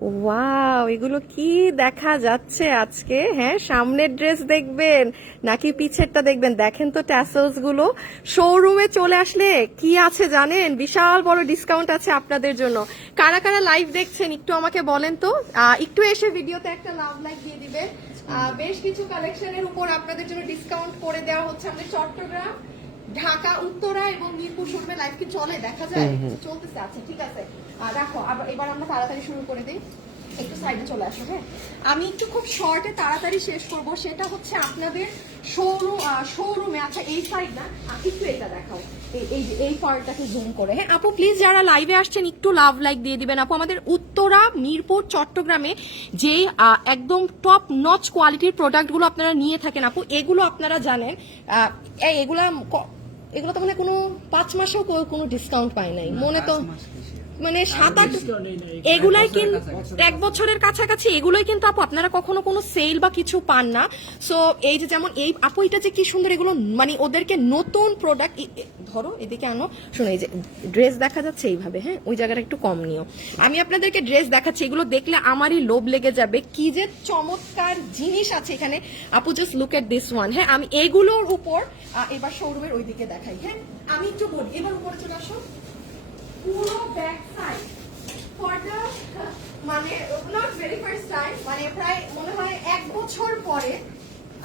Wow, এগুলো কি দেখা যাচ্ছে আজকে? হ্যাঁ, সামনের ড্রেস দেখবেন নাকি পিছেরটা দেখবেন? দেখেন তো ট্যাসেলস গুলো। শোরুমে চলে আসলে কি আছে জানেন? বিশাল বড় ডিসকাউন্ট আছে আপনাদের জন্য। কারা কারা লাইভ দেখছেন একটু আমাকে বলেন তো। একটু এসে ভিডিওতে একটা লাভ লাইক দিয়ে দিবেন। বেশ কিছু কালেকশনের উপর আপনাদের জন্য ডিসকাউন্ট করে দেওয়া হচ্ছে। আমাদের চট্টগ্রাম, ঢাকা, উত্তরা এবং মিরপুর শোরুমে লাইভ কি চলে দেখা যায়? চলতেছে। আচ্ছা ঠিক আছে, রাখো। আবার এবার আমরা তাড়াতাড়ি শুরু করে দিই। একটু সাইডে চলে আসো। হ্যাঁ, আমি একটু খুব শর্টে তাড়াতাড়ি শেষ করব। সেটা হচ্ছে আপনাদের শোরুমে। আচ্ছা এই সাইড না, একটু এটা দেখাও, এই যে এই পার্টটাকে জুম করে। হ্যাঁ আপু প্লিজ যারা লাইভে আসছেন একটু লাভ লাইক দিয়ে দিবেন আপু। আমাদের উত্তরা, মিরপুর, চট্টগ্রামে যে একদম টপ নচ কোয়ালিটির প্রোডাক্টগুলো আপনারা নিয়ে থাকেন আপু, এগুলো আপনারা জানেন এগুলো তো মানে কোনো 5 মাসেও কোনো ডিসকাউন্ট পায় নাই মনে তো, মানে 7-8 এগুলাই কিন্তু 1 বছরের কাছাকাছি। এগুলোই কিন্তু আপু আপনারা কখনো কোনো সেল বা কিছু পান না। সো এই যে যেমন এই আপু, এটা যে কি সুন্দর, এগুলো মানে ওদেরকে নতুন প্রোডাক্ট। ধরো এদিকে আনো, শোনো এই যে ড্রেস দেখা যাচ্ছে এইভাবে। হ্যাঁ, ওই জায়গাটা একটু কম নিও। আমি আপনাদেরকে ড্রেস দেখাচ্ছি, এগুলো দেখলে আমারই লোভ লেগে যাবে। কি যে চমৎকার জিনিস আছে এখানে আপু, just look at this one. হ্যাঁ, আমি এগুলোর উপর এবার শোরুমের ওইদিকে দেখাই। হ্যাঁ, আমি একটু বলি, এবার উপরে চলে আসো। পুরো ব্যাক সাইড ফর দ্য মানে নট ভেরি ফার্স্ট টাইম, মানে প্রায় মনে হয় 1 বছর পরে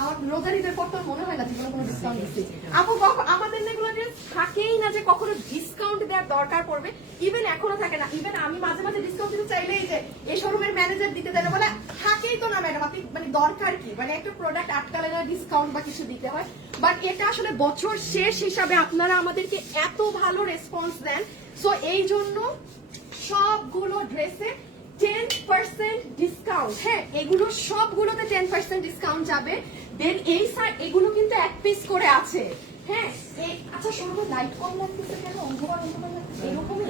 আমার রোজারিদের পর তো মনে হয় না জীবনে কোনো ডিসকাউন্ট দিচ্ছি আপু। আমাদের এগুলো যে থাকেই না যে কখনো ডিসকাউন্ট দেওয়ার দরকার পড়বে, ইভেন এখনো থাকে না। ইভেন আমি মাঝে মাঝে ডিসকাউন্ট দিতে চাইলেই যে এই শোরুমের ম্যানেজার দিতে দেয় না, বলে থাকেই তো না ম্যাডাম, আপনি মানে দরকার কি, মানে একটা প্রোডাক্ট আটকালে না ডিসকাউন্ট বা কিছু দিতে হয়। বাট এটা আসলে বছর শেষ হিসাবে আপনারা আমাদেরকে এত ভালো রেসপন্স দেন। সো এই জন্য সবগুলো ড্রেসে 10% ডিসকাউন্ট। হ্যাঁ, এগুলো সবগুলোতে 10% ডিসকাউন্ট যাবে। দেন এই সাইড এগুলো কিন্তু 1 পিস করে আছে। হ্যাঁ, আচ্ছা শোনো, লাইট কম লাগতেছে কেন? অন্ধকার অন্ধকার লাগতেছে এরকমই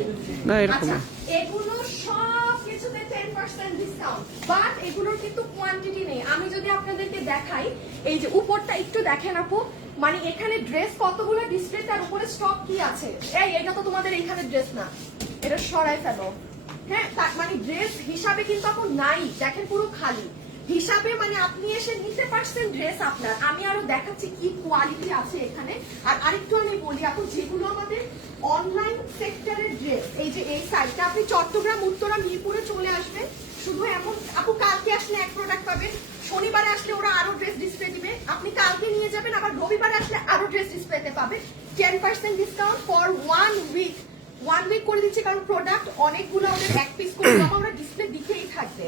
না, এরকম। আচ্ছা, এগুলো সব কিছুতে 10% ডিসকাউন্ট, বাট এগুলোর কিন্তু কোয়ান্টিটি নেই। আমি যদি আপনাদেরকে দেখাই, এই যে উপরটা একটু দেখেন আপু, মানে এখানে ড্রেস কতগুলো ডিসপ্লে, তার উপরে স্টক কি আছে। এটা তো তোমাদের এইখানে ড্রেস না, এটা সরাই ফেলো। হ্যাঁ, মানে ড্রেস হিসাবে কিন্তু আপনি নাই, দেখেন পুরো খালি হিসাবে, মানে আপনি এসে নিতে পারছেন ড্রেস আপনার। আমি আরো দেখাচ্ছি কি কোয়ালিটি আছে এখানে। আর আরেকটু আমি বলি আপু, যেগুলো আমাদের অনলাইন সেক্টরের ড্রেস, এই যে এই সাইডটা আপনি চট্টগ্রাম, উত্তরা, মিরপুরে চলে আসবেন। শুধু এমন আপু, কালকে আসলে এক প্রোডাক্ট পাবেন, শনিবারে আসলে ওরা আরো ড্রেস ডিসপ্লে দিবে, আপনি কালকে নিয়ে যাবেন, আবার রবিবারে আসলে আরো ড্রেস ডিসপ্লেতে পাবেন। 10% ডিসকাউন্ট ফর 1 উইক। 1 উইক করে দিচ্ছি, কারণ প্রোডাক্ট অনেকগুলো আমাদের 1 পিস করে আমরা ডিসপ্লে দিতেই থাকবে।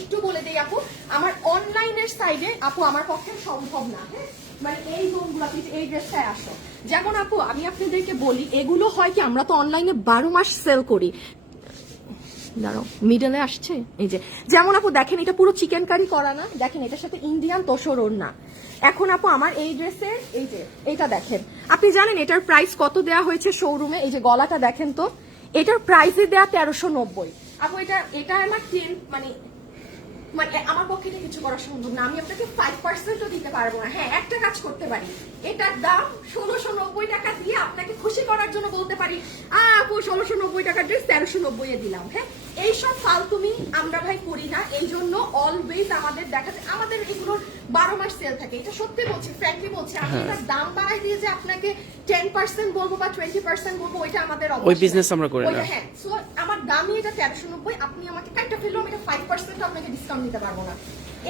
একটু বলে দেই আপু, আমার অনলাইনের সাইডে আপু আমার পক্ষে সম্ভব না। হ্যাঁ, মানে এই জোনগুলো এই ড্রেসটায় আসো। যেমন আপু আমি আপনাদেরকে বলি, এগুলো হয় কি, আমরা তো অনলাইনে 12 মাস সেল করি। দাঁড়াও, মিডলে আসছে এই যে, যেমন আপু দেখেন এটা পুরো চিকেন কারি করা না, দেখেন এটার সাথে ইন্ডিয়ান তোষর ওড়না। এখন আপু আমার এই ড্রেসের এই যে এটা দেখেন, আপনি জানেন এটার প্রাইস কত দেয়া হয়েছে শোরুমে? এই যে গলাটা দেখেন তো, এটার প্রাইসে দেয়া 1390 আপু। এটা আমার 10 মানে আমার পক্ষে এটা কিছু করা সম্ভব না। আমি আপনাকে 5%ও দিতে পারবো না। হ্যাঁ, একটা কাজ করতে পারি, এটার দাম 1690 টাকা দিয়ে আপনাকে খুশি করার জন্য বলতে পারি, আপু 1690 টাকার ড্রেস 1390 এ দিলাম। হ্যাঁ, এইসব ফালতুমি আমরা ভাই করি না। এই জন্য অলওয়েজ আমাদের দেখা যায় আমাদের এগুলোর 12 মাস সেল থাকে। এটা সত্যি বলছি, ফ্র্যাঙ্কলি বলছি। আমি এটার দাম বাড়াই দিয়ে যে আপনাকে 10% বলবো বা 20% বলবো, ওইটা আমাদের ওই বিজনেস আমরা করি না। হ্যাঁ, সো আমার দামই এটা 1390। আপনি আমাকে কাইটা ফেললো, আমি এটা 5% আপনাকে ডিসকাউন্ট দিতে পারবো না।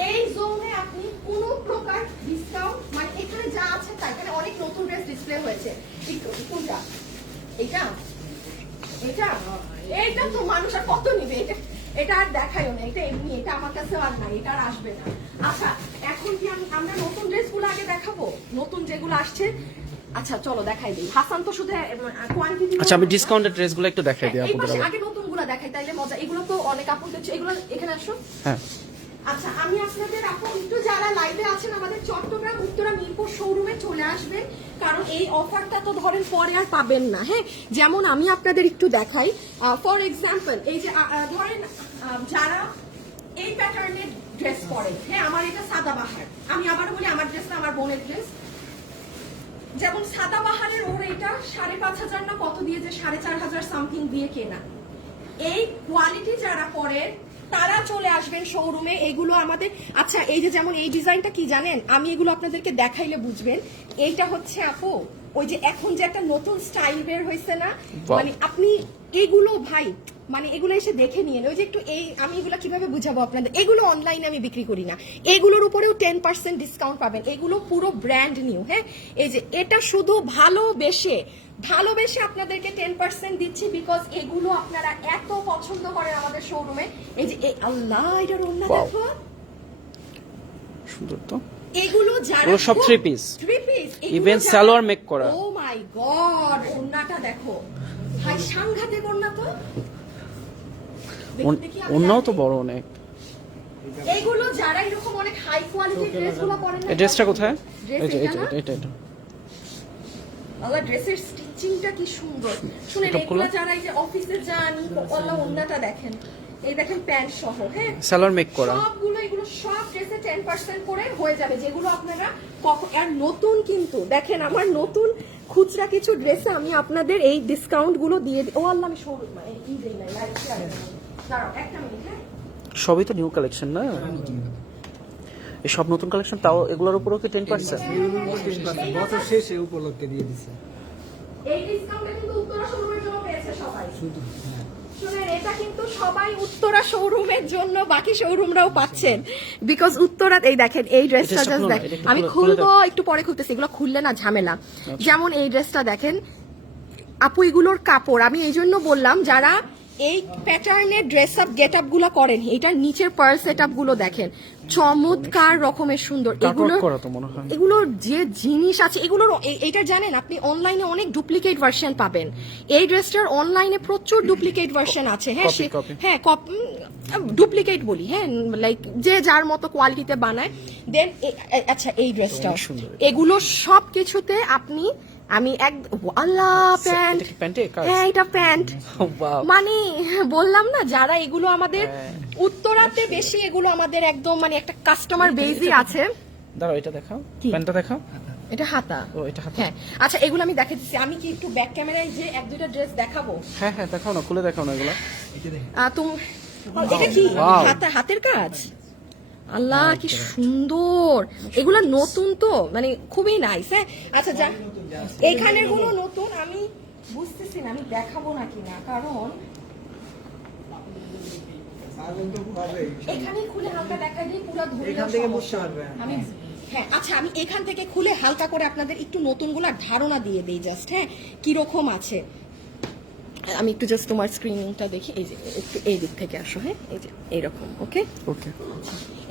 এই জোনে আপনি কোনো প্রকার ডিসকাউন্ট, মানে এখানে যা আছে তাই। এখানে অনেক নতুন ড্রেস ডিসপ্লে হয়েছে। কোনটা? এইটা এইটা তো মানুষ আর কত নিবে? এটা আর দেখাইও না, এটা এমনি, এটা আমার কাছে আর নাই, এটা আর আসবে না। আচ্ছা, এখন কি আমরা নতুন ড্রেসগুলো আগে দেখাবো, নতুন যেগুলো আসছে? আচ্ছা চলো দেখাই দিই। হাসান তো শুধু কোয়ান্টিটি। আচ্ছা, আমি ডিসকাউন্টেড ড্রেসগুলো একটু দেখাই দিই আপনাদের। আগে নতুনগুলো দেখাই তাইলে মজা। এগুলো তো অনেক আপু দেখছে, এগুলো এখানে আসো। হ্যাঁ, আচ্ছা, আমি আপনাদের আপু একটু যারা লাইভে আছেন আমাদের চট্টগ্রাম, উত্তরা, মিরপুর শোরুমে চলে আসবেন, কারণ এই অফারটা তো ধরেন পরে আর পাবেন না। হ্যাঁ, যেমন আমি আপনাদের একটু দেখাই। ফর এক্সাম্পল, এই যে ধরেন যারা এই প্যাটার্নের ড্রেস পরে, হ্যাঁ আমার এটা সাদাবাহার, আমি আবার বলি আমার ড্রেস না, আমার বোনের ড্রেস। যেমন সাদাবাহারের ওর এটা 5500 না কত দিয়ে, যে 4500 সামথিং দিয়ে কেনা। এই কোয়ালিটি যারা পরে তারা চলে আসবেন শোরুমে। এগুলো আমাদের, আচ্ছা এই যে যেমন এই ডিজাইনটা কি জানেন, আমি এগুলো আপনাদেরকে দেখাইলে বুঝবেন। এইটা হচ্ছে আপু ওই যে এখন যে একটা নতুন স্টাইল বের হয়েছে না, মানে আপনি এগুলো ভাই মানে এগুলো এসে দেখে নিয়ে ওই যে একটু এই, আমি এগুলো কিভাবে বুঝাবো আপনাদের, এগুলো অনলাইনে আমি বিক্রি করি না, এগুলোর উপরেও 10% ডিসকাউন্ট পাবেন। এগুলো পুরো ব্র্যান্ড নিউ। হ্যাঁ, এই যে এটা শুধু ভালোবেসে আপনাদেরকে 10% দিচ্ছি, বিকজ এগুলো আপনারা এত পছন্দ করেন আমাদের শোরুমে। এই যে আল্লাহ, এটার ওন্না দেখো, সুন্দর তো। এগুলো যারা পুরো সব 3 পিস, ইভেন সালোয়ার মেক করা। ও মাই গড, ওন্নাটা দেখো ভাই, সাংঘাতিক ওন্না তো। ওন্নাও তো বড় অনেক। এগুলো যারা এরকম অনেক হাই কোয়ালিটির ড্রেসগুলো পরেন না, এই ড্রেসটা কোথায়? ড্রেস এই যে এটা না? এটা আল্লাহ, ড্রেসের স্টিচিংটা কি সুন্দর। শুনেন, এগুলো যারা এই যে অফিসে যান, আল্লাহ ওন্নাটা দেখেন, এই দেখেন প্যান্ট সহ। হ্যাঁ, সালোয়ার মেক করা সবগুলো, এগুলো সব ড্রেসে 10% করে হয়ে যাবে, যেগুলো আপনারা আর নতুন কিন্তু দেখেন আমার নতুন খুচরা কিছু ড্রেসে আমি আপনাদের এই ডিসকাউন্ট গুলো দিয়ে ও আল্লাহ, আমি শোরুম এই দেই না, দাঁড়াও একটা মিনিট। হ্যাঁ, সবই তো নিউ কালেকশন না, এই সব নতুন কালেকশন, তাও এগুলোর উপরও কি 10%? বছর শেষে উপলক্ষে দিয়ে দিচ্ছে। এই ডিসকাউন্টটা কিন্তু উত্তরা শোরুমের জন্য পেয়েছে সবাই। শুনেন, এটা কিন্তু সবাই উত্তরা শোরুমের জন্য, বাকি শোরুমরাও পাচ্ছেন, বিকজ উত্তরা, এই দেখেন এই ড্রেসটা জাস্ট দেখেন, আমি খুলবো একটু পরে খুলতেছি, এগুলো খুললে না ঝামেলা। যেমন এই ড্রেসটা দেখেন আপু, এগুলোর কাপড় আমি এই জন্য বললাম, যারা এই প্যাটার্নের ড্রেস আপ গেট আপ গুলো করেন, এটার নিচের পার্ল সেট আপ গুলো দেখেন, চমৎকার রকমের সুন্দর। এগুলোর যে জিনিস আছে, এগুলোর এইটা জানেন আপনি অনলাইনে অনেক ডুপ্লিকেট ভার্সন পাবেন। এই ড্রেসটার অনলাইনে প্রচুর ডুপ্লিকেট ভার্সন আছে। হ্যাঁ, হ্যাঁ ডুপ্লিকেট বলি, হ্যাঁ লাইক যে যার মতো কোয়ালিটিতে বানায়। দেন আচ্ছা এই ড্রেসটা, এগুলো সব কিছুতে আপনি, আমি এক আল্লাহ প্যান্ট, হ্যাঁ এটা প্যান্ট, মানে বললাম না যারা এগুলো আমাদের উত্তরাতে বেশি, এগুলো আমাদের একদম মানে একটা কাস্টমার বেজই আছে। দাঁড়াও, এটা দেখাও, প্যান্টটা দেখাও, এটা হাতা। ও এটা হাতা। হ্যাঁ, আচ্ছা এগুলো আমি দেখাচ্ছি, আমি কি একটু ব্যাক ক্যামেরায় যে এক দুইটা ড্রেস দেখাবো? হ্যাঁ হ্যাঁ দেখাও না, খুলে দেখাও না এগুলো। তুমি এটা কি হাতের কাজ? আল্লাহ কি সুন্দর, এগুলো নতুন তো মানে খুবই নাইস। হ্যাঁ, আচ্ছা যান, এখানের গুলো নতুন, আমি বুঝতেছি না আমি দেখাবো নাকি না, কারণ এখানে খুলে হালকা দেখা দিই, পুরো ধরে আমি। হ্যাঁ, আচ্ছা আমি এখান থেকে খুলে হালকা করে আপনাদের একটু নতুনগুলোর ধারণা দিয়ে দিই জাস্ট। হ্যাঁ, কিরকম আছে আমি একটু জাস্ট তোমার স্ক্রিনিংটা দেখি। এই যে একটু এই দিক থেকে আসো। হ্যাঁ, এই যে এইরকম। ওকে ওকে,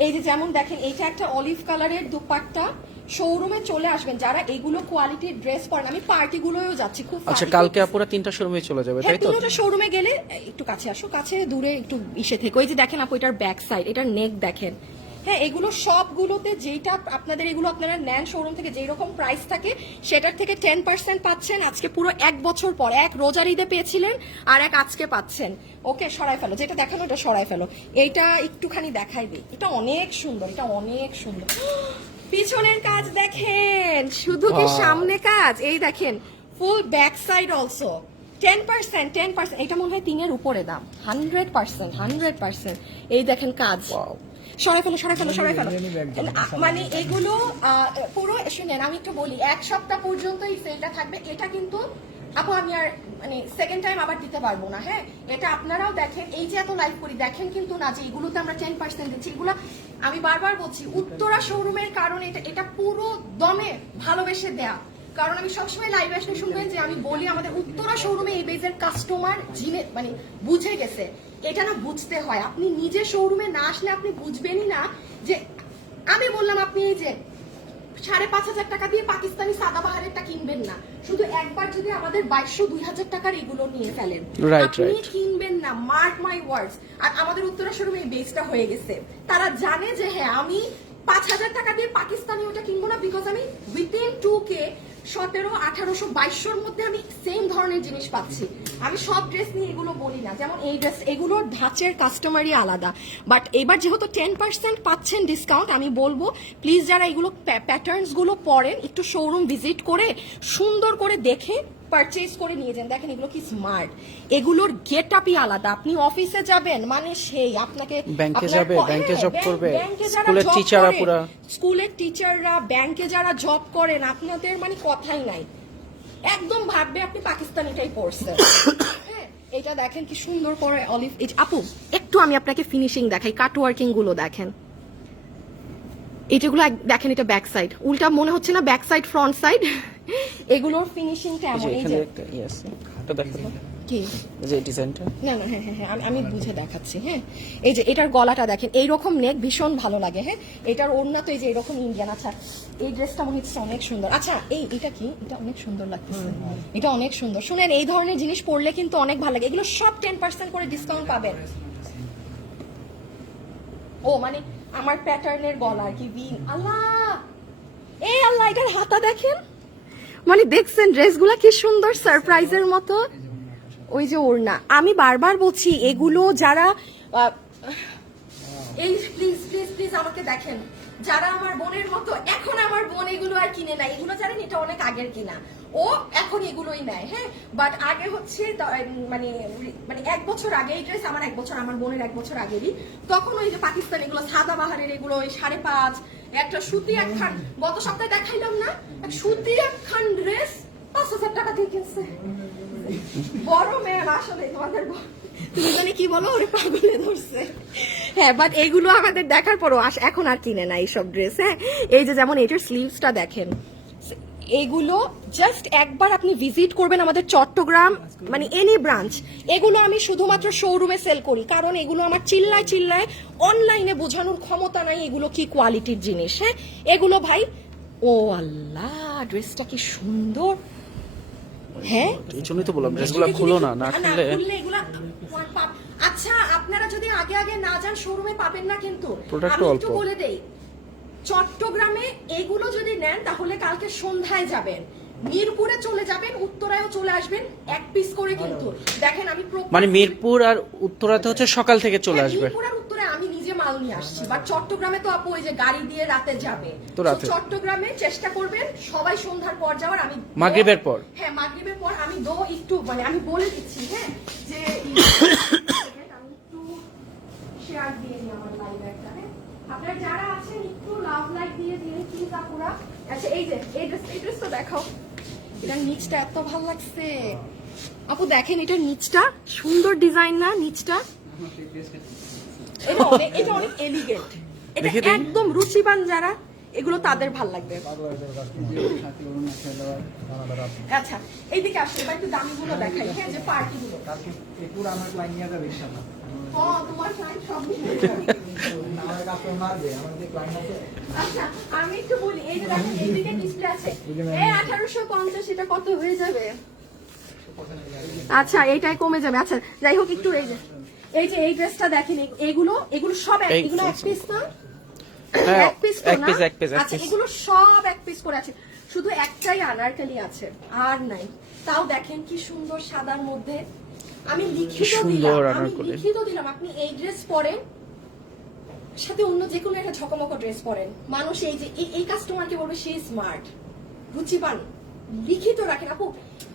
এই যে যেমন দেখেন, এটা একটা অলিভ কালারের দুপাট্টা। শোরুমে চলে আসবেন যারা এগুলো কোয়ালিটির ড্রেস পরেন, আমি পার্টি গুলোও যাচ্ছি খুব। আচ্ছা কালকে আপুরা 3টা শোরুমে চলে যাবে, তাই তো? 3টা শোরুমে গেলে একটু কাছে আসো, কাছে দূরে একটু ইসে থেকে। ওই যে দেখেন আপু, এটার ব্যাক সাইড, এটার নেক দেখেন। হ্যাঁ, এগুলো সবগুলোতে যেটা আপনাদের, এগুলো আপনারা নেন শোরুম থেকে যেই রকম প্রাইস থাকে সেটার থেকে 10% পাচ্ছেন আজকে পুরো 1 বছর পর। এক রোজার ঈদে পেয়েছিলেন আর এক আজকে পাচ্ছেন। ওকে, সরাই ফেলো, যেটা দেখানো এটা সরাই ফেলো। এইটা একটুখানি দেখাই দিই, এটা অনেক সুন্দর, এটা অনেক সুন্দর। পিছনের কাজ দেখেন, শুধু কি সামনে কাজ, এই দেখেন ফুল ব্যাক সাইড অলসো 10%। এটা মনে হয় 3-এর উপরে দাম, 100%। এই দেখেন কাজ, সরাই ফেলো। মানে এগুলো পুরো শুনেন, আমি একটু বলি, 1 সপ্তাহ পর্যন্ত এই সেলটা থাকবে। এটা কিন্তু আপু আমি আর মানে সেকেন্ড টাইম আবার দিতে পারবো না। হ্যাঁ, এটা আপনারাও দেখেন, এই যে এত লাইভ করি দেখেন কিন্তু না যে এগুলোতে আমরা 10% দিচ্ছি। এগুলো আমি বারবার বলছি উত্তরা শোরুমের কারণে, এটা পুরো দমে ভালোবেসে দেয়া। কারণ আমি সবসময় লাইভ আসলে শুনবেন যে আমি বলি আমাদের উত্তরা শোরুমে এই বেজের কাস্টমার জিনে মানে বুঝে গেছে। এটা না বুঝতে হয়, আপনি নিজে শোরুমে না আসলে আপনি বুঝবেনই না। যে আমি বললাম আপনি এই যে 5,500 টাকা দিয়ে পাকিস্তানি সাদাবাহারেরটা কিনবেন না, শুধু একবার যদি আমাদের 2200-2000 টাকার এগুলো নিয়ে ফেলেন, আপনি কিনবেন না, মার্ক মাই ওয়ার্ডস। আর আমাদের উত্তরা শোরুমে এই বেসটা হয়ে গেছে, তারা জানে যে হ্যাঁ আমি 5,000 টাকা দিয়ে পাকিস্তানি ওটা কিনবো না, বিকজ আমি উইদিন 2K 1700, 1800, 2200 মধ্যে আমি সেম ধরনের জিনিস পাচ্ছি। আমি সব ড্রেস নিয়ে এগুলো বলি না, যেমন এই ড্রেস, এগুলোর ধাঁচের কাস্টমারই আলাদা। বাট এবার যেহেতু 10% পাচ্ছেন ডিসকাউন্ট, আমি বলবো প্লিজ যারা এগুলো প্যাটার্নস গুলো পরেন একটু শোরুম ভিজিট করে সুন্দর করে দেখে পারচেজ করে নিয়ে যান। দেখেন এগুলো কি স্মার্ট, এগুলোর গেট আপই আলাদা। আপনি অফিসে যাবেন মানে সেই আপনাকে ব্যাংকে আপনার যাবে, হ্যাঁ, ব্যাংকে জব করবে, ব্যাংকে যারা স্কুলের job টিচাররা করেন, পুরা স্কুলের টিচাররা, ব্যাংকে যারা জব করেন, আপনাদের মানে কথাই নাই, একদম ভাববে আপনি পাকিস্তানিটাই পড়ছেন। হ্যাঁ, এটা দেখেন কি সুন্দর করে অলিভ। আপু একটু আমি আপনাকে ফিনিশিং দেখাই, কাট ওয়ার্কিং গুলো দেখেন, এইটাগুলো দেখেন, এটা ব্যাক সাইড, উল্টা মনে হচ্ছে না ব্যাক সাইড ফ্রন্ট সাইড। এগুলোর ফিনিশিংটা এই যে এমন। এই এখানে যে একটা ইয়ে আছে, এটা দেখো তো, কি এই যে ডিজাইনটা। না না, হ্যাঁ হ্যাঁ হ্যাঁ, আমি বুঝে দেখাচ্ছি। হ্যাঁ, এই যে এটার গলাটা দেখেন, এইরকম নেক ভীষণ ভালো লাগে। হ্যাঁ, এটার ওড়না তো এই যে এরকম ইন্ডিয়ান। আচ্ছা, এই ড্রেসটা মনে হচ্ছে অনেক সুন্দর। আচ্ছা, এটা কি, এটা অনেক সুন্দর লাগতেছে, এটা অনেক সুন্দর। শুনেন, এই ধরনের জিনিস পরলে কিন্তু অনেক ভালো লাগে। এগুলো সব 10% করে ডিসকাউন্ট পাবেন। ও মানে আমার প্যাটার্নের গলা আর কি, বিন। আল্লাহ, এই আল্লাহ, এটার হাতা দেখেন, মানে দেখছেন ড্রেসগুলা কি সুন্দর, সারপ্রাইজের মতো। ওই যে ওড়না, আমি বারবার বলছি এগুলো যারা এই প্লিজ প্লিজ প্লিজ আমাকে দেখেন, যারা আমার বোনের মতো, এখন আমার বোন এগুলো আর কিনে নাই, এগুলো জানেন এটা অনেক আগের কিনা, ও এখন এগুলোই নেয়। হ্যাঁ, বাট আগে হচ্ছে মানে মানে 1 বছর আগে এই ড্রেস আমার 1 বছর, আমার বোনের 1 বছর আগেরই, তখন ওই যে পাকিস্তান এগুলো সাদা বাহারের এগুলো ওই 5.5, একটা সুতি একখান, গত সপ্তাহে দেখাইলাম না, এক সুতি একখান ড্রেস 5,000 টাকা দিয়ে কিনছে। বড় মেয়ে আসলে তোমাদের তুমি মানে কি বলো, ওরে পাগলে ধরছে। হ্যাঁ, বাট এইগুলো আমাদের দেখার পরও এখন আর কিনে না এইসব ড্রেস। হ্যাঁ, এই যে যেমন এটার স্লিভসটা দেখেন, এগুলো জাস্ট একবার আপনি ভিজিট করবেন আমাদের চট্টগ্রাম, মানে এনি ব্রাঞ্চ। এগুলো আমি শুধুমাত্র শোরুমে সেল করি, কারণ এগুলো আমার চিল্লায় চিল্লায় অনলাইনে বোঝানোর ক্ষমতা নাই এগুলো কি কোয়ালিটির জিনিস। হ্যাঁ, এগুলো ভাই, ও আল্লাহ, ড্রেসটা কি সুন্দর। হ্যাঁ, এই জন্যই তো বললাম ড্রেসগুলো খুলো না, না খুললে এগুলা। আচ্ছা, আপনারা যদি আগে আগে না যান শোরুমে পাবেন না, কিন্তু Product আমি একটু অল্প। বলে দেই, চট্টগ্রামে এগুলো যদি নেন তাহলে কালকে সন্ধ্যায় যাবেন, মিরপুরে চলে যাবেন, উত্তরায়ও চলে আসবেন, 1 পিস করে। কিন্তু দেখেন আমি মানে মিরপুর আর উত্তরাতে হচ্ছে সকাল থেকে চলে আসবে। মিরপুর আর উত্তরায় আমি নিজে মাল নিয়ে আসছি, বাট চট্টগ্রামে তো আপু ওই যে গাড়ি দিয়ে রাতে যাবে, তো রাতে। তো চট্টগ্রামে চেষ্টা করবেন সবাই সন্ধ্যার পর যাওয়ার। আমি মাগরিবের পর। হ্যাঁ, মাগরিবের পর আমি একটু মানে আমি বলে দিচ্ছি। হ্যাঁ, যে আমি একটু শেয়ার দিয়ে নিই আমার লাইভ একটা। হ্যাঁ, আপনারা যারা আছেন একটু লাভ লাইক দিয়ে দিন প্লিজ আপুরা। আচ্ছা, এই যে এই ড্রেস তো দেখাও, এটার নিচটা এত ভালো লাগছে আপু, দেখেন এটার নিচটা সুন্দর ডিজাইন না, নিচটা এটা অনেক এলিগেন্ট, এটা দেখি, দেখি। একদম রুচিবান যারা এগুলো তাদের ভাল লাগবে। আচ্ছা, এইদিকে আসলে এবার একটু দামিগুলো দেখাই। হ্যাঁ, যে পার্টিগুলো, আমার ক্লাইন্ট নিয়ে যাবে ইনশাআল্লাহ। তোমার ক্লায়েন্ট সব আমার কাছে মারবে, আমাদের ক্লাইন্ট আছে। আচ্ছা, আমি একটু বলি, এই যে দেখেন এইদিকে ডিসপ্লে আছে, এই 1850, এটা কত হয়ে যাবে? আচ্ছা, এইটাই কমে যাবে। আচ্ছা, যাই হোক, একটু এই যে এই ড্রেসটা দেখেন, এগুলো সব এগুলো 1 পিস না, হ্যাঁ, 1 পিস তো এক না? পিস, এক পিস, এক আচ্ছা, পিস। এগুলো সব 1 পিস করে আছে, শুধু একটাই আনারকলি আছে আর নাই। তাও দেখেন কি সুন্দর সাদার মধ্যে, আমি লিখিত দিলাম আপনি এই ড্রেস পরেন, সাথে অন্য যে কোনো একটা ঝকমক ড্রেস পরেন, মানুষ এই যে এই কাস্টমারকে বলবে সে স্মার্ট, রুচিবান। লিখিত রাখেন আপু,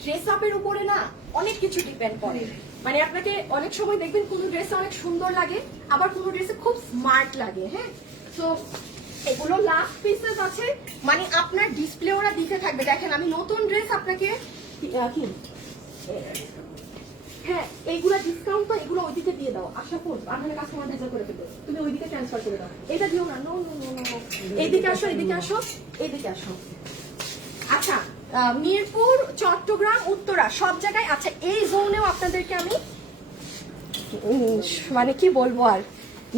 ড্রেস আপের উপরে না অনেক কিছু ডিপেন্ড করে। মানে আপনাকে অনেক সময় দেখবেন কোন ড্রেসে অনেক সুন্দর লাগে, আবার কোন ড্রেসে খুব স্মার্ট লাগে। হ্যাঁ, তো এগুলো লাস্ট পিসেস আছে, মানে আপনার ডিসপ্লে ওরা দিতে থাকবে। দেখেন আমি নতুন ড্রেস আপনাকে কি, হ্যাঁ, এইগুলা ডিসকাউন্ট তো, এগুলো ওইদিকে দিয়ে দাও, আশা করবো আপনার কাস্টমার বেজার করে ফেলবে, তুমি ওইদিকে ট্রান্সফার করে দাও, এটা দিও না। নো নো নো নো, এইদিকে আসো, এইদিকে আসো, এইদিকে আসো। আচ্ছা, মিরপুর, চট্টগ্রাম, উত্তরা সব জায়গায়। আচ্ছা, এই জোনেও আপনাদেরকে আমি মানে কি বলবো, আর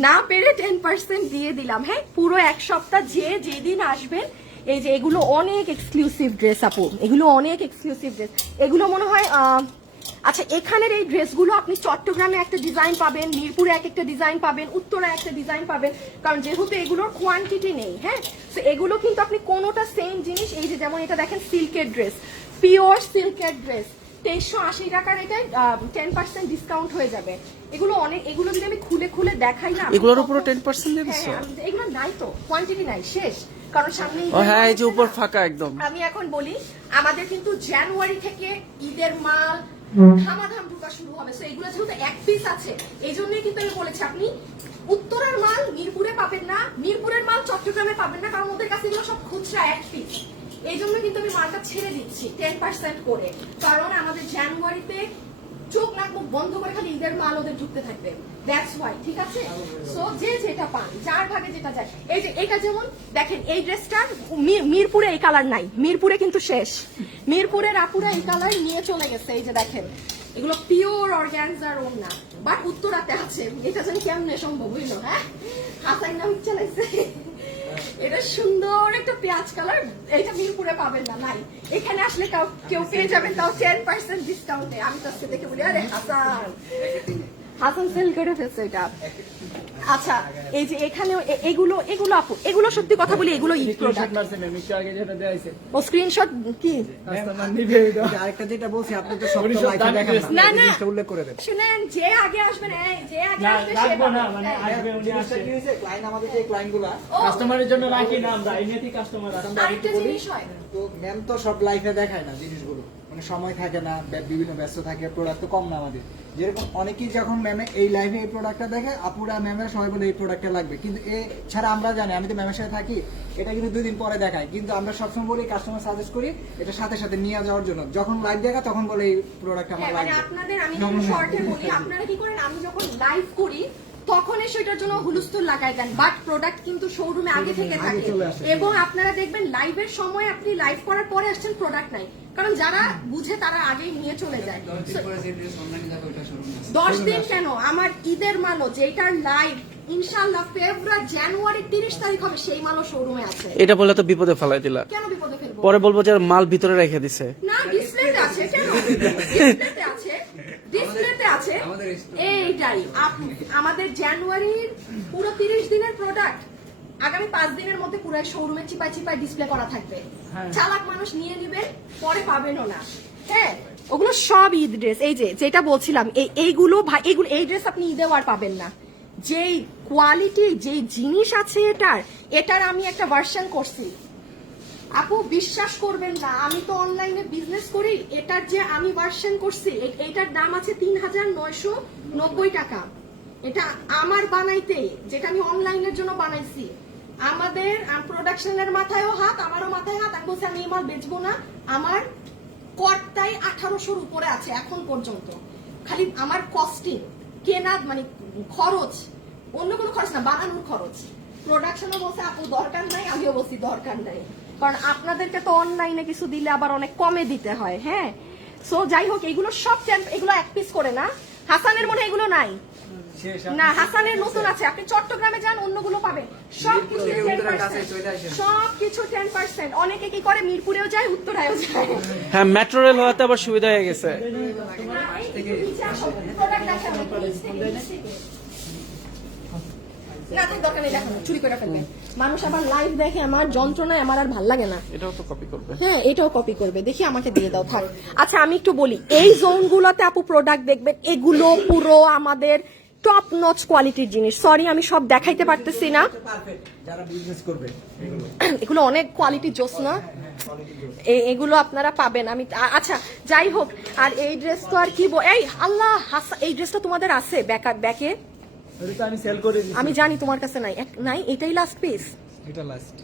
না পেরে 10% দিয়ে দিলাম। হ্যাঁ, পুরো 1 সপ্তাহ যেদিন আসবেন, এই যে এগুলো অনেক এক্সক্লুসিভ ড্রেস আপু, এগুলো অনেক এক্সক্লুসিভ ড্রেস। এগুলো মনে হয় আচ্ছা, এখানের এই ড্রেসগুলো আপনি চট্টগ্রামে একটা ডিজাইন পাবেন, মিরপুরে একটা ডিজাইন পাবেন, উত্তরা একটা ডিজাইন পাবেন, কারণ যেহেতু এগুলোর কোয়ান্টিটি নেই। হ্যাঁ, তো এগুলো কিন্তু আপনি কোনোটা সেম জিনিস, এই যে যেমন এটা দেখেন সিল্কের ড্রেস, পিওর সিল্কের ড্রেস, 2380 টাকার, এটা 10% ডিসকাউন্ট হয়ে যাবে। এগুলো অনেক, এগুলো যদি আমি খুলে খুলে দেখাই না, এগুলোর উপরে 10% দিয়ে দিচ্ছ? হ্যাঁ, এগুলো নাই তো, কোয়ান্টিটি নাই, শেষ। কারণ সামনে ও হ্যাঁ, এই যে উপর ফাঁকা একদম। আমি এখন বলি আমাদের কিন্তু জানুয়ারি থেকে ঈদের মাল ধামাধাম ঢোকা শুরু হবে। সো এগুলো যেহেতু এক পিস আছে, এই জন্যই কিন্তু আমি বলেছি আপনি উত্তরের মাল মিরপুরে পাবেন না, মিরপুরের মাল চট্টগ্রামে পাবেন না, কারণ ওদের কাছে এগুলো সব খুচরা এক পিস। এই জন্য কিন্তু আমি মালটা ছেড়ে দিচ্ছি 10% করে, কারণ আমাদের জানুয়ারিতে চোখ নাক মুখ বন্ধ করে খালি ঈদের মাল ওদের ঢুকতে থাকবে। দ্যাটস ওয়াই, ঠিক আছে? সো যে যেটা পান, যার ভাগে যেটা যায়। এই যে এটা যেমন দেখেন, এই ড্রেসটা মিরপুরে এই কালার নাই, মিরপুরে কিন্তু শেষ। মিরপুরের আপুরা এই কালার নিয়ে চলে গেছে। এই যে দেখেন, এগুলো পিওর অর্গানজার ওড়না, বাট উত্তরাতে আছে। এটা জানি কেমনে সম্ভব হইলো? হ্যাঁ, হাসান নাম চালাইছে। এটা সুন্দর একটা পেঁয়াজ কালার, এটা মিরপুরে পাবেন না, নাই। এখানে আসলে কেউ পেয়ে যাবেন, তাও 10% ডিসকাউন্টে। আমি তো আজকে দেখে বলি, আরে হাসান সেল করে ফেলছে এটা। আচ্ছা, এই যে এখানে এগুলো এগুলো আপু, এগুলো সত্যি কথা বলি, এগুলো ঈদ প্রোডাক্ট। ও স্ক্রিনশট কি? আরেকটা যেটা বলছি, আপনি তো সব লাইভে দেখেন না না, উল্লেখ করে দেন। শুনেন, যে আগে আসবেন, যে আগে আসবে সে কি হয়েছে, ক্লায়েন্ট আমাদের যে ক্লায়েন্টগুলো কাস্টমারের জন্য রাখি না আমরা, এমনিতেই কাস্টমার আছে। আরেকটা জিনিস হয়, তো ম্যাম তো সব লাইফে দেখায় না জিনিসগুলো, মানে সময় থাকে না, বিভিন্ন ব্যস্ত থাকে, প্রোডাক্ট তো কম না আমাদের। যেরকম অনেকেই যখন ম্যামে এই লাইভে এই প্রোডাক্টটা দেখে, আপুরা ম্যামের সবাই বলে এই প্রোডাক্টটা লাগবে, কিন্তু এ ছাড়া আমরা জানি, আমি তো ম্যামের সাথে থাকি, এটা কিন্তু 2 দিন পরে দেখায়, কিন্তু আমরা সবসময় বলি কাস্টমার সাজেস্ট করি এটা সাথে সাথে নিয়ে যাওয়ার জন্য। যখন লাইভ দেখা তখন বলে এই প্রোডাক্ট আমার মানে লাগবে। আপনাদের আমি যখন শর্টে বলি, আপনারা কি করেন, আমি যখন লাইভ করি তখন সেটার জন্য হুলস্থুল লাগাই দেন, বাট প্রোডাক্ট কিন্তু শোরুমে আগে থেকে থাকে। এবং আপনারা দেখবেন লাইভের সময় আপনি লাইভ করার পরে আসছেন, প্রোডাক্ট নাই, কারণ যারা বুঝে তারা আগেই নিয়ে চলে যায়। 10 দিন কেন, আমার ঈদের মালও যেটার লাইভ ইনশাআল্লাহ ফেব্রুয়ারি জানুয়ারি 30 তারিখ হবে, সেই মালও শোরুমে আছে। এটা বলে তো বিপদে ফেলাই দিলা। কেন বিপদে ফেলবো? পরে বলবো যে মাল ভিতরে রেখে দিছে। না, ডিসপ্লেতে আছে। কেন ডিসপ্লেতে আছে? ডিসপ্লেতে আছে। এইটাই আমাদের জানুয়ারির পুরো 30 দিনের প্রোডাক্ট আগামী 5 দিনের মধ্যে পুরো শোরুমে চিপাই চিপাই ডিসপ্লে করা থাকবে। চালাক মানুষ নিয়ে নেবেন, পরে পাবেনও না। হ্যাঁ, ওগুলো সব ঈদ ড্রেস। এই যে যেটা বলছিলাম, এইগুলো এই ড্রেস আপনি ঈদেও আর পাবেন না। যেই কোয়ালিটি, যেই জিনিস আছে এটার আমি একটা ভার্সন করছি আপু, বিশ্বাস করবেন না, আমি তো অনলাইনে বিজনেস করি, এটার যে আমি ভার্সন করছি, এটার দাম আছে 3990 টাকা। এটা আমার বানাইতে, যেটা আমি অনলাইনের জন্য বানাইছি। আমাদের প্রোডাকশনের মাথায়ও হাত, আমারও মাথায় হাত। আমি বলছি আমি এই মাল বেচবো না, আমার কর্তাই 1800-র উপরে আছে এখন পর্যন্ত। খালি আমার কস্টিং, কেনা মানে খরচ, অন্য কোনো খরচ না, বানানোর খরচ। প্রোডাকশনও বলছে আপু দরকার নাই, আমিও বলছি দরকার নাই, কারণ আপনাদেরকে তো অনলাইনে কিছু দিলে আবার অনেক কমে দিতে হয়। হ্যাঁ, সো যাই হোক, এগুলো সব এগুলো এক পিস করে না। হাসানের মনে এগুলো নাই না, হাসানের নতুন আছে। আপনি চট্টগ্রামে যান, অন্যগুলো পাবেন। সবকিছু 10%। অনেকে কি করে, মিরপুরেও যায়, উত্তরায়ও যায়। হ্যাঁ, মেট্রো রেল হওয়াতে আবার সুবিধা হয়ে গেছে। চুরি করে ফেলবেন মানুষ, আবার লাইভ দেখে, আমার যন্ত্রণায় আমার আর ভাল লাগে না। এটাও তো কপি করবে। হ্যাঁ, এটাও কপি করবে, দেখি আমাকে দিয়ে দাও, থাক। আচ্ছা, আমি একটু বলি, এই জোনগুলোতে আপু প্রোডাক্ট দেখবেন, এগুলো পুরো আমাদের টপ নচ কোয়ালিটির জিনিস। সরি, আমি সব দেখাইতে পারতেছি না, যারা বিজনেস করবে এগুলো অনেক কোয়ালিটি জোস না, এগুলো আপনারা পাবেন। আমি আচ্ছা যাই হোক, আর এই ড্রেস তো আর কি এই আল্লাহ, এই ড্রেসটা তোমাদের আছে ব্যাকে? আমি সেল করে দিই। আমি জানি তোমার কাছে নাই, নাই, এটাই লাস্ট পিস। এটা লাস্ট।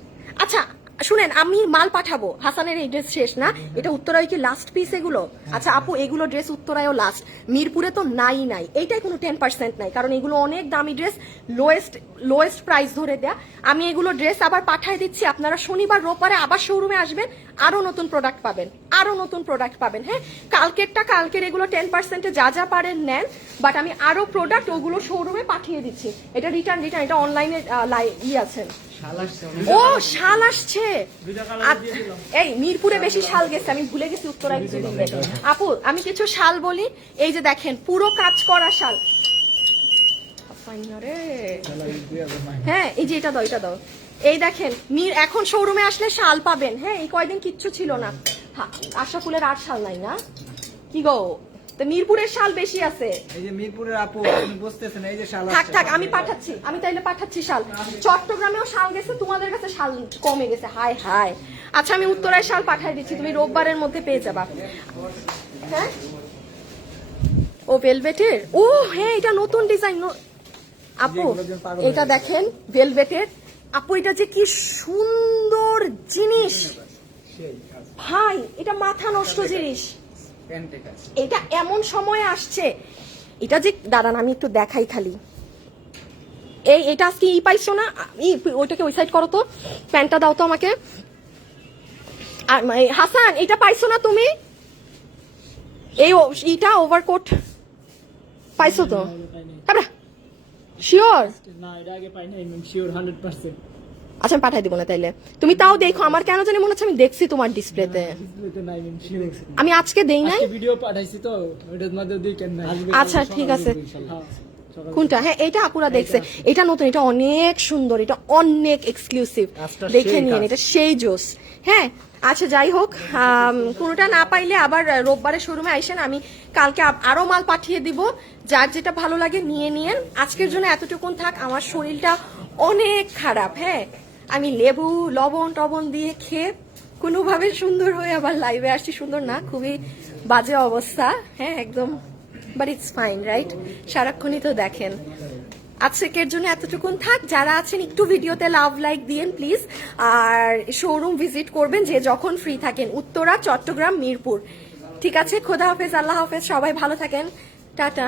আচ্ছা শুনেন, আমি মাল পাঠাবো। হাসানের এই ড্রেস শেষ না, এটা উত্তরায় কি লাস্ট পিস এগুলো? আচ্ছা আপু, এগুলো ড্রেস উত্তরায়ও লাস্ট, মিরপুরে তো নাই, এইটাই কোনো 10% নাই, কারণ এগুলো অনেক দামি ড্রেস, লোয়েস্ট প্রাইস ধরে দেয়া। আমি এগুলো ড্রেস আবার পাঠিয়ে দিচ্ছি, আপনারা শনিবার রোববারে আবার শোরুমে আসবেন, আরো নতুন প্রোডাক্ট পাবেন। হ্যাঁ, কালকের এগুলো 10%-এ যা পারেন নেন, বাট আমি আরো প্রোডাক্ট ওগুলো শোরুমে পাঠিয়ে দিচ্ছি। এটা রিটার্ন, এটা অনলাইনে আছেন। ও শাল আসছে, এই মিরপুরে বেশি শাল গেছে, আমি ভুলে গেছি উত্তরায় কিছু দিবে। আপু আমি কিছু শাল বলি, এই যে দেখেন পুরো কাজ করা শাল। হ্যাঁ, এই যে এটা দাও, এই দেখেন, এখন শোরুমে আসলে শাল পাবেন। হ্যাঁ, এই কয়দিন কিচ্ছু ছিল না। আশরাফুলের আর শাল নাই না, কি গো? তো মিরপুরের শাল বেশি আছে। এই যে মিরপুরের আপু আপনি বুঝতেছেন, এই যে শাল থাক আসছে। থাক, আমি পাঠাচ্ছি, আমি তাইলে পাঠাচ্ছি শাল। চট্টগ্রামেও শাল গেছে, তোমাদের কাছে শাল কমে গেছে। High high. আচ্ছা আমি উত্তরায় শাল পাঠাই দিচ্ছি, তুমি রোববারের মধ্যে পেয়ে যাবা। হ্যাঁ ও ভেলভেটের, ও হ্যাঁ এটা নতুন ডিজাইন আপু, এটা দেখেন ভেলভেটের। আপু এটা যে কি সুন্দর জিনিস ভাই, এটা মাথা নষ্ট জিনিস। এটা এমন সময় আসছে, এটা যে দাঁড়ান আমি একটু দেখাই খালি। এটা আজকে পাইছো না, ওইটাকে ওই সাইড করো তো, প্যান্টটা দাও তো আমাকে। হাসান এটা পাইছো না তুমি, এইটা ওভারকোট পাইছো তো? শিওর? না এটা আগে পাই নাই, আমি শিওর 100%। আচ্ছা আমি পাঠাই দিব না তাইলে, তুমি তাও দেখো। আমার কেন জানি মনে হচ্ছে আমি দেখছি তোমার ডিসপ্লেতে, ডিসপ্লেতে নাই, আমি শিওর। আমি আজকে দেই নাই। ভিডিও পাঠাইছি তো, ওটার মধ্যে দেখেন নাই। আচ্ছা ঠিক আছে। হ্যাঁ, কোনটা? হ্যাঁ এটা আপুরা দেখছে, এটা নতুন, এটা অনেক সুন্দর, এটা অনেক এক্সক্লুসিভ, দেখে নিন, এটা সেই জোস। হ্যাঁ আচ্ছা যাই হোক, কোনোটা না পাইলে আবার রোববারের শোরুমে আইসেন, আমি কালকে আরো মাল পাঠিয়ে দিব, যার যেটা ভালো লাগে নিয়ে নিয়েন। আজকের জন্য এতটুকুন থাক, আমার শরীরটা অনেক খারাপ। হ্যাঁ আমি লেবু লবণ টবণ দিয়ে খেয়ে কোনোভাবে সুন্দর হয়ে আবার লাইভে আসছি, সুন্দর না, খুবই বাজে অবস্থা। হ্যাঁ একদম, বাট ইটস ফাইন রাইট, সারাক্ষণই তো দেখেন। আজকের জন্য এতটুকুন থাক, যারা আছেন একটু ভিডিওতে লাভ লাইক দিয়েন প্লিজ, আর শোরুম ভিজিট করবেন যে যখন ফ্রি থাকেন, উত্তরা, চট্টগ্রাম, মিরপুর। ঠিক আছে, খোদা হাফেজ, আল্লাহ হাফেজ, সবাই ভালো থাকেন, টাটা।